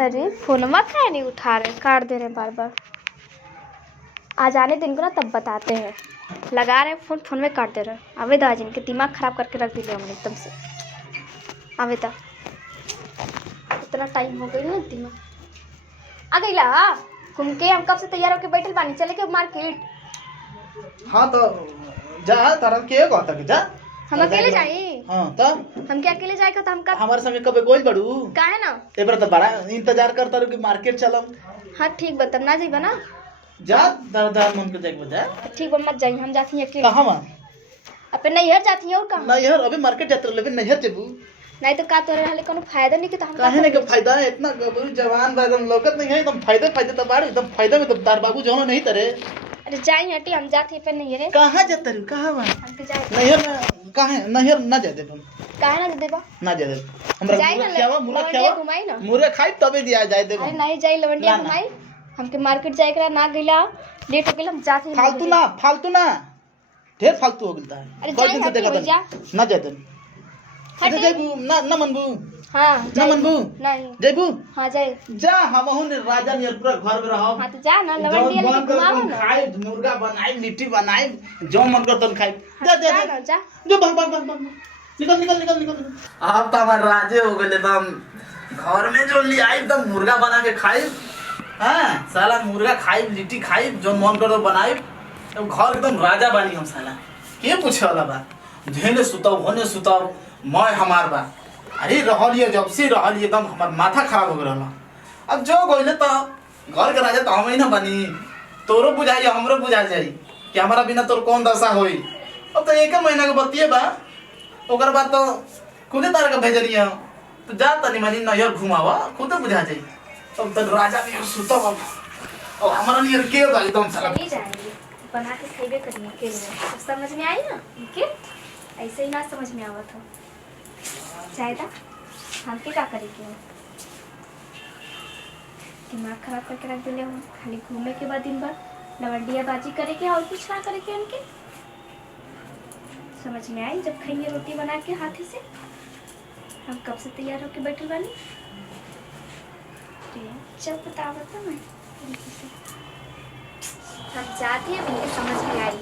अरे फोनमा काहे नहीं उठा रहे, काट दे रहे बार बार। आज आने दिन को ना तब बताते हैं। लगा रहे फोन, फोन में काट दे रहे। आवेदा आज इनके दिमाग खराब करके रख दिए हमने एकदम से। आवेदा इतना टाइम हो गई ना, दिमाग आ गई ला। घूम के हम कब से तैयार होके बैठल बानी, चले के मार्केट। हाँ तो जा, तारा के कहता कि जा हम अकेले जाई। हाँ तब हम क्या अकेले जाए तो हम कब हमारे संगे कबे गोल बड़ू काहे ना। एबर तो बड़ा इंतजार करता रहो कि मार्केट चलम। हाँ ठीक बा, तब ना जाइबा ना। जा दादा मन के देख बजा। ठीक बा, मत जाई, हम जाती हैं अकेले। कहां मां अपन नैहर जाती हैं और कहां? नैहर अभी मार्केट जात लेकिन नैहर जेबू नहीं तो का तोरे रहले कोनो फायदा नहीं के तो हम काहे ने के फायदा है इतना गबरू जवान बा एकदम लौकत नहीं है एकदम फायदे फायदे तो बाड़ एकदम फायदा में तो तार बाबू जोनो नहीं तरे। अरे जाई हटी, हम जाते हैं पे नैहर। कहां जात रू कहां बा हमके जाए नैहर में काहे नैहर ना जा दे तुम काहे ना देबा। ना जा दे हमरा जाई ना, मुर्गा खियावा मुर्गा लवंडिया खियावा घुमाई ना। मुर्गा खाई तबे दिया जाए दे। अरे नहीं जाई लवंडिया ना, ना। घुमाई। हमके मार्केट जाए करा ना गइला, लेट हो गेल, हम जाते हैं। फालतू ना ढेर फालतू हो गलता है। अरे कोई जाई दिन से हटी, देखा हो जा। था ना जाते हटी। जेबू ना ना मनबू हां ना जाई। मनबू नहीं जेबू हां जाई। जा हमहु ने राजा नियर पूरा घर में रहो। हां तो जा ना, लवंडिया लेके घुमाओ ना। खाए मुर्गा बनाई लिट्टी बनाई जो मन कर तन खाई। जा जा जा ना, जा। जो भाग भाग भाग भाग। निकल आप तो हमारे राजे हो गए एकदम घर में जो ले आई एकदम मुर्गा बना के खाई। हां साला मुर्गा खाई लिट्टी खाई जो मन कर बनाई तो घर एकदम राजा बनी हम साला। के पूछे वाला बा धेने सुताओ होने सुताओ मैं हमार बा। अरे रहलिए जब से रहलिए एकदम हमार माथा खराब हो गया। अब जो गइले तो घर के राजा तो हम ही ना बनी। तोरो बुझाई हमरो बुझा जाई कि हमारा बिना तोर कौन दशा होई। अब तो एक महीना के बतिए बा ओकर बाद तो खुदे तार के भेजलिए तो जा तनी मनी नैहर घुमावा खुदे बुझा जाई। अब तो राजा भी सुता बा और हमारा नियर के बा एकदम साला। चली जाएंगे, बना के खाइबे करिए के लिए। समझ में आई ना इनके? ऐसे ही ना समझ में आवत हो। चाहेदा हमके का करे के दिमाग खराब करके रख दिले हो। खाली घूमे के बाद दिन भर लवंडिया बाजी करे के और कुछ ना करे के उनके। समझ में आई जब खाइए रोटी बना के हाथी से। हम कब से तैयार होके बैठल बानी। चल बता मैं हम जाती है, मुझे समझ में आई।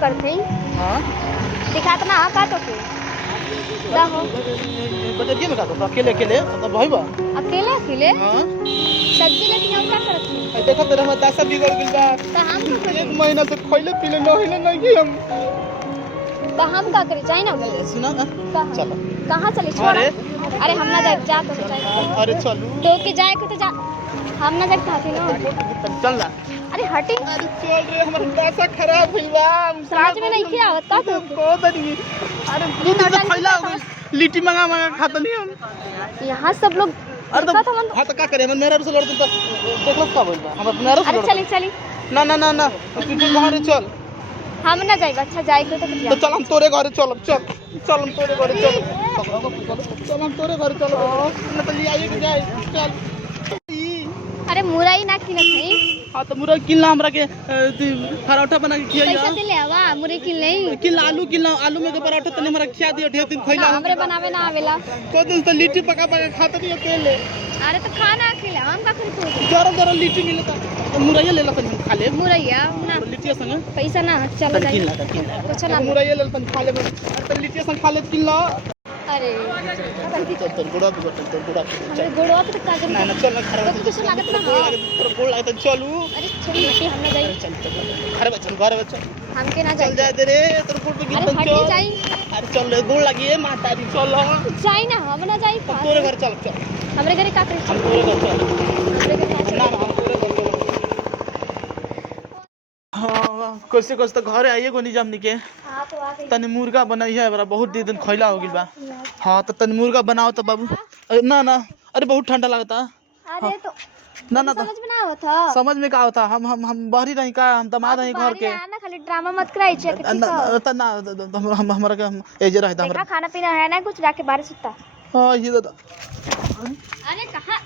करते हां दिखात ना का तो के दा हो बजरिया में का तो अकेले अकेले तो भाई बा अकेले अकेले हां सब्जी लेके हम क्या करत हई देखो तेरा हम दासा बिगड़ गेल बा तो हम का करी एक महीना से खइले पीले नहीं कि हम तो हम का करी जाए ना सुना ना कहाँ चलो कहाँ चले छोड़ अरे हम ना जाए जा तो जाए अरे चलू तो के जाए के तो जा हम ना जाए खाती ना चल ना अरे हटी अरे चल रे हमर दासा खराब भइल बा समझ में नहीं के आवत का तो को दनी अरे दिन तो खइला हो गइल लिट्टी मंगा मंगा खात नहीं हम यहाँ सब लोग अरे तो देखत हमन हां तो का करे हम मेरा से लड़ते तो देख लो का भइल बा हमर मेरा से अरे चली चली ना ना ना ना तू बाहर चल हम ना जाए अच्छा जाए के तो तो चल हम तोरे घरे चलब चल चल हम तोरे घरे चल चल हम तोरे घरे चल ना तो ले आइए के जाए चल अरे मुरई ना किनत हई हां तो मुरा किला हमरा के पराठा बना के खियाइया पैसा दे ले आवा मुरई किन नहीं किला आलू में के पराठा तने हमरा खिया दियो ढेर दिन खइला हमरे बनावे ना आवेला को दिन से लिट्टी पका पका खात नहीं अकेले अरे तो खाना खिला हम का करी तू जरा जरा लिट्टी मिलता तो मुरैया ले लतन खा ले मुरैया ना लिट्टी संग पैसा ना चलो जाए किला कुछ ना मुरैया ले लतन खा ले तो लिट्टी संग खा ले किला अरे तो गुड़ा हमरे गोड़वा पे तो काजल ना ना चल ना खराब तो कुछ लागत ना तेरा गोड़ लागत चलू अरे छोड़ी हटी हम ना जाए चल घर बच्चा हमके ना चल जाए जा दे रे तेरे गोड़ पे गिर अरे हटी चल जाई अरे चल रे गोड़ लगी है माता दी चल जाई ना हम ना जाई तोरे घर चल चल हमरे घरे का करे हम तोरे घर चल हमरे घरे ना ना हम तोरे घर चल हां कैसे तो घर आइए को निजाम निके हां तो आ गई तनी मुर्गा बनाई है बड़ा बहुत दिन खइला हो गइल बा हां तो तनी मुर्गा बनाओ तो बाबू ना ना अरे बहुत ठंडा लगता अरे तो ना ना तो समझ में ना आवत था समझ में का होता हम बाहरी नहीं का हम दमाद नहीं घर के ना खाली ड्रामा मत कराई छे कि ठीक है ना हम हमरा के हम एजे रहता देखा हमरा खाना पीना है ना कुछ जाके बाहर सुता हां ये दादा अरे कहां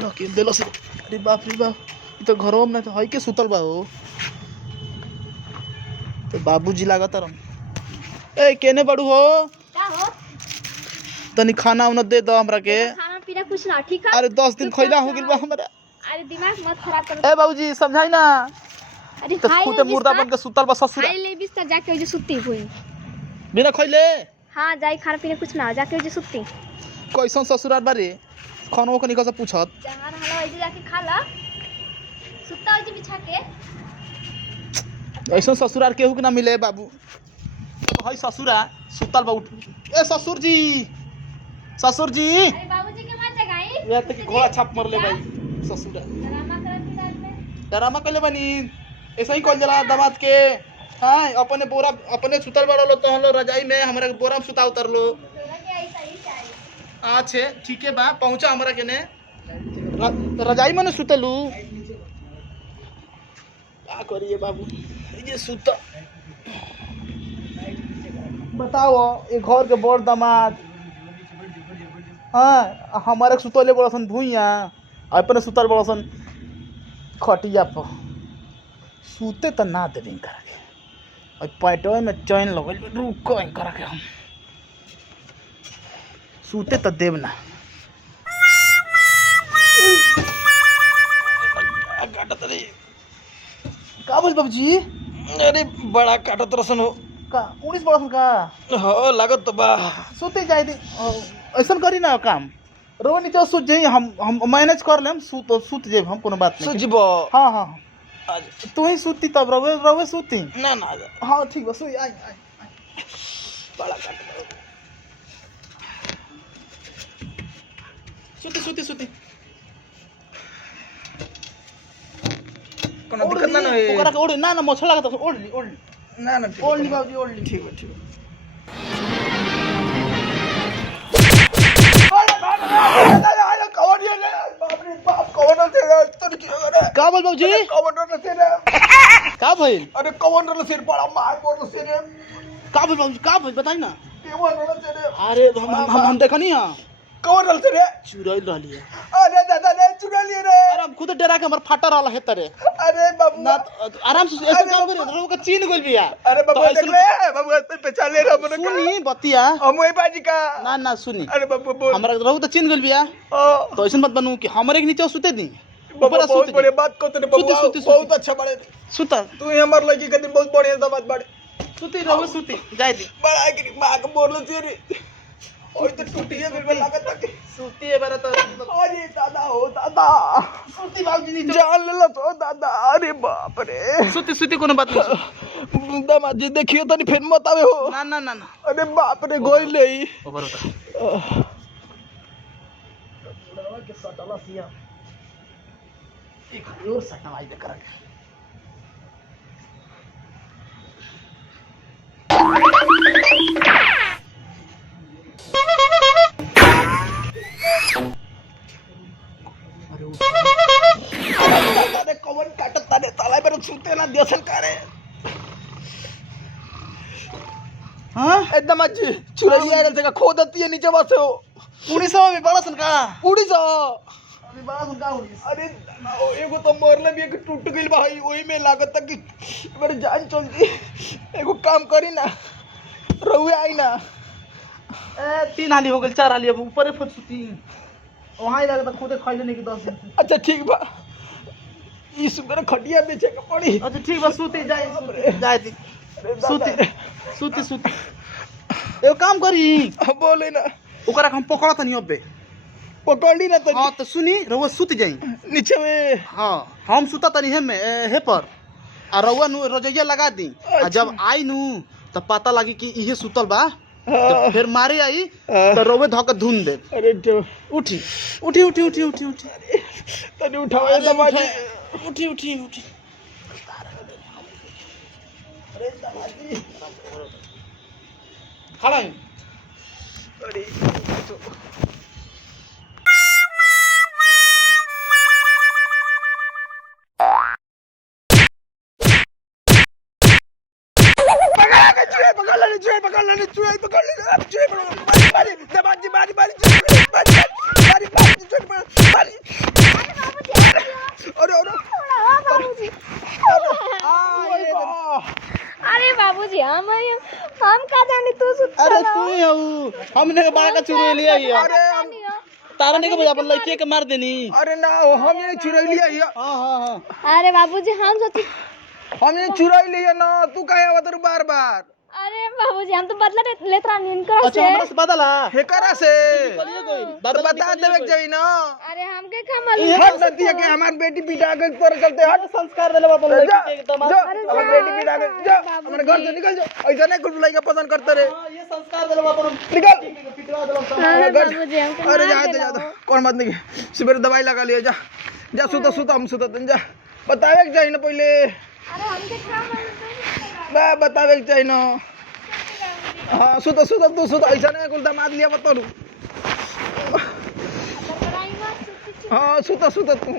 ढकेल देलो से अरे बाप रे बाप ई तो घरो में तो हई के सुतल बा हो तो बाबूजी लागत रम ए केने बड़ू हो का हो तनी खाना उन दे दो हमरा के खाना पीना कुछ ना ठीक है अरे 10 दिन खइला हो गेल बा हमरा अरे दिमाग मत खराब कर ए बाबूजी समझाई ना अरे तो खाई खुदे मुर्दा बन के सुतल बा ससुर खाई ले बिस्तर जाके ओजे सुती हुई बिना खइले हां जाई खाना पीना कुछ ना जाके ओजे सुती कैसन ससुराल बारे खानो के निकल से पूछत जहां रहला ओजे जाके खा ला सुता ओजे बिछा के ऐसा ससुराल केहू के ना मिले बाबू हई ससुरा सुतल बा उठ ए ससुर जी अरे बाबूजी के मत जगाई या तक घोड़ा छाप मर ले भाई ससुरा ड्रामा करत की रात में डरामा कइले बनी ऐसा ही कइल जला दमाद के हां अपने बोरा अपने सुतल बड़लो तो हलो रजाई में हमरा के बोरा में सुता उतरलो तोरा के ऐसा ही चाहिए अच्छे ठीक है बा पहुंचा हमरा के ने रजाई में न सुतलू का करिए बाबू ये सुत बताओ ये घर के बड़ दामाद हाँ हमारे सुतले बड़सन भूइया अपने सुतल बड़सन खटिया पर सूते तो ना दे दिन करा के और पैटवे में चैन लगल रुक करा के हम सूते तो देव ना का बोल बाबूजी अरे बड़ा काटत रसन हो का 19 बरसन का हो लागत तो बा सुते जाए दी ऐसा करी ना काम रो नीचे सुत जाई हम मैनेज कर लेम सुत जेब हम कोनो बात नहीं सुजबो हाँ हाँ तू ही सुती तब रवे सुती ना ना हाँ ठीक बा सुई आई बड़ा काटत सुती कोनो दिक्कत ना है ओकरा के ओढ़ ना मछला लागत ओढ़ ली ना ना ओढ़ ली बाबूजी ओढ़ ली ठीक है ठीक का बोल बाबूजी का भइल अरे कौन रल सिर बड़ा मार बोल सिर का भइल बाबूजी का भइल बताई ना केवन रल सिर अरे हम देखनी हां कौन रल सिर चुराइल रहली है अरे दादा ने चुरा लिए रे अरे हम खुद डरा के हमर फाटा रहला है तरे अरे बाबू ना आराम से ऐसे काम करे रोग का चीन गोल बिया अरे बाबू तो देख ले बाबू पे पहचान ले रहा मन सुनी बतिया हम वही बाजी का ना सुनी अरे बाबू बोल हमरा रोग तो चीन गोल बिया ओ तो ऐसे मत बनू कि हमरे के नीचे सुते दी बाबू बहुत बड़े बात को तेरे बाबू सुती। बहुत अच्छा बड़े सुता तू ही हमार लड़की के दिन बहुत बढ़िया बात बड़े सुती रहो सुती जाए दी बड़ा गिरी मां को बोल तेरी ओए तो टूटी है बिल्कुल लागत तक सुती है मेरा तो अरे दादा हो दादा सुती बाबूजी नीचे जान ले लो तो दादा अरे बाप रे सुती सुती कोनो बात नहीं दामाद जी देखियो तनी फिर मत आवे हो ना ना ना ना अरे बाप रे गोई ले ऊपर उतर के सटला सिया एक और सटना आई दे कर अरे कवन काटत ताने ताला पर सुते ना देसन करे हां एकदम आज चुरई आयल से खो देती है नीचे बसे हो 1900 में बड़ा सन का उड़ी सा अभी बड़ा सन का उड़ी अरे एगो तो मरले भी एक टूट गइल भाई ओही में लागत तक कि मेरे जान चल दी एगो काम करी ना रहुए आई ना ए 3 हाली हो गेल 4 हाली अब ऊपर फट सुती वहां ही लगता खुदे खइले नहीं कि 10 दिन अच्छा ठीक बा ई सुगर खटिया बेचे के पड़ी अच्छा ठीक बस सुती जाए दी सुती सुती सुती एगो काम करी बोले ना ओकरा हम पकड़त नहीं अबे पकड़ी ना तो हां तो सुनी रउआ सुत जाई नीचे में हां हम सुता तनी हे पर आ रउआ नु रजैया लगा दी आ जब आई नु तो पता लगी कि इहे सुतल बा तो फिर मारे आई तो रउए धक धुन दे अरे तो उठी उठी उठी उठी उठी उठी तनी उठावे दमाजी उठी उठी उठी अरे दमाजी खड़ा अरे पकड़ ले मारी दमाजी मारी अरे अरे बाबूजी हम का जाने तू सुता अरे तू ही हऊ हमने बड़ा का चुरा लिया ये अरे तारा ने के अपन लड़की के मार देनी अरे ना हम ये चुराई लिया हां हां हां अरे बाबूजी हम सोची हम ये चुराई लिया ना तू काहे आवत रू बार बार अरे बाबूजी हम तो बदला लेत रहनी इनका अच्छा से हमरा से बदला हेकरा से निकलिए गई तो बता देवे के जाई ना अरे हमके का मालूम हट नती है कि हमार बेटी पिटा गई पर चलते हट संस्कार देले अपन जा, लड़की के एकदम जा, हमार बेटी पिटा गई जा हमारे घर से निकल जा ऐसा नहीं कुछ लड़का पसंद करते रे ये संस्कार देले अपन निकल पिटवा देले हमारे घर बाबूजी हमको अरे मार जा देला कौन बात नहीं सुबह दवाई लगा लिया जा जा सुता हम सुता तन जा बतावे के चाहिए ना पहले अरे हमके का मालूम बा बतावे के चाहिए ना हाँ सुता तू सुता ऐसा नहीं कुल दामाद लिया बता हाँ सुता तू